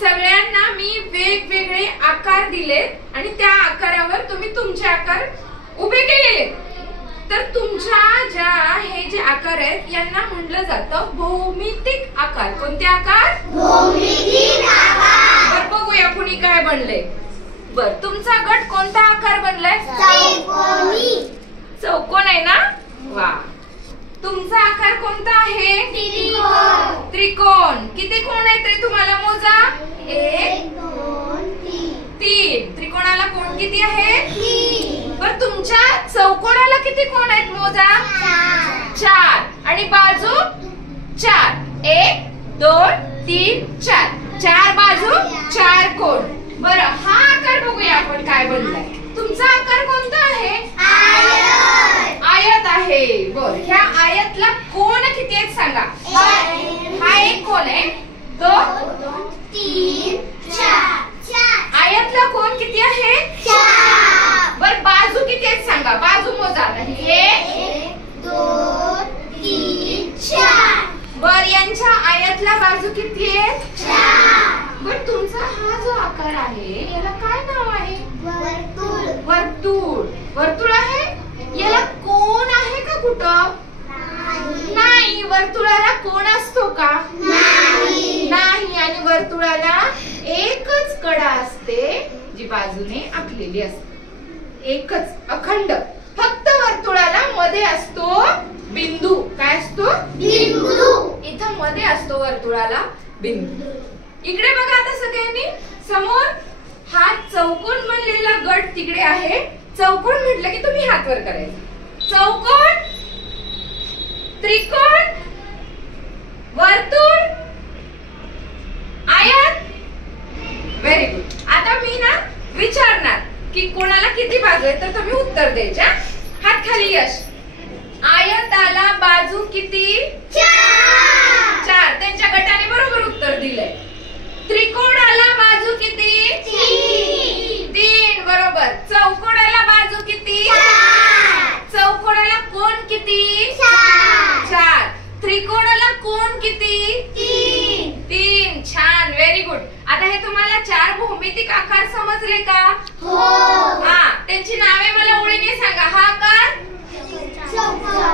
सगळ्यांना मी वेगवेगळे आकार दिले आणि त्या आकारावर तुम्ही तुमचे आकार उभे केलेले। तर तुमच्या हे जे आकार आहेत यांना म्हटलं जातं भौमितिक आकार। कोणते आकार? भौमितिक आकार। बघूया कुणी काय बनले। बर, तुमचा गट कोणता आकार बनलाय? चौकोनी। चौकोन आहे ना? वा। तुमचा आकार कोणता आहे? त्रिकोण। त्रिकोण। किती कोण आहेत रे तुम्हाला मोजा? 1 2 3। त्रिकोणाला कोण किती आहे? 3। बर, तुमच्या चौकोनाला किती कोण आहेत मोजा? 4। आणि बाजू 4। 1 2 3 4। 4 बाजू 4 कोण। बर, हा आकार बघूया आपण काय बनलाय। तुमचा आकार कोणता आहे? आयत। आयत आहे। बर, ह्या आयतला कोण किती आहेत सांगा? हा एक कोण आहे? 2 3 4। आयतला कोण किती आहे? 4। बर, बाजू किती आहेत सांगा? बाजू मोजा। 1 2 3 4। बर, यांच्या आयतला बाजू किती आहेत? 4। बर, तुमचा हा जो आकार आहे याला काय नाव आहे? वर्तुळ। वर्तुळ। वर्तुळ आहे। याला कोण आहे का कुठं? नाही। वर्तुळाला कोण असतो का? नाही। नाही। आणि वर्तुळाला एकच कडा असते जी बाजूने आखलेली असते। एकच अखंड। फक्त वर्तुळाला मध्ये असतो बिंदू। काय असतो? बिंदू। इथं मध्ये असतो वर्तुळाला बिंदू। इकडे बघा आता सगळ्यांनी समोर हा चौकोन बनलेला गट तिकडे आहे। चौकोन म्हटलं की तुम्ही हात वर करायचा। चौकोन, त्रिकोण, वर्तुळ, आयत। Very good. आता मी ना विचारणार की कोणाला किती बाजू आहे तर तुम्ही उत्तर द्यायचे। हात खाली यश। आयताला बाजू किती? 4। त्यांच्या गटाने बरोबर उत्तर दिलंय। त्रिकोणाला बाजू किती? 3 बरोबर। चौकोनाला बाजू किती? 4। चौकोनाला कोण किती? 4। त्रिकोणाला कोण किती? 3। छान, व्हेरी गुड। आता हे तुम्हाला 4 भौमितिक आकार समजले का? हो। हा, त्यांची नावे मला ओळीने सांगा। हा आकार? चौकोन।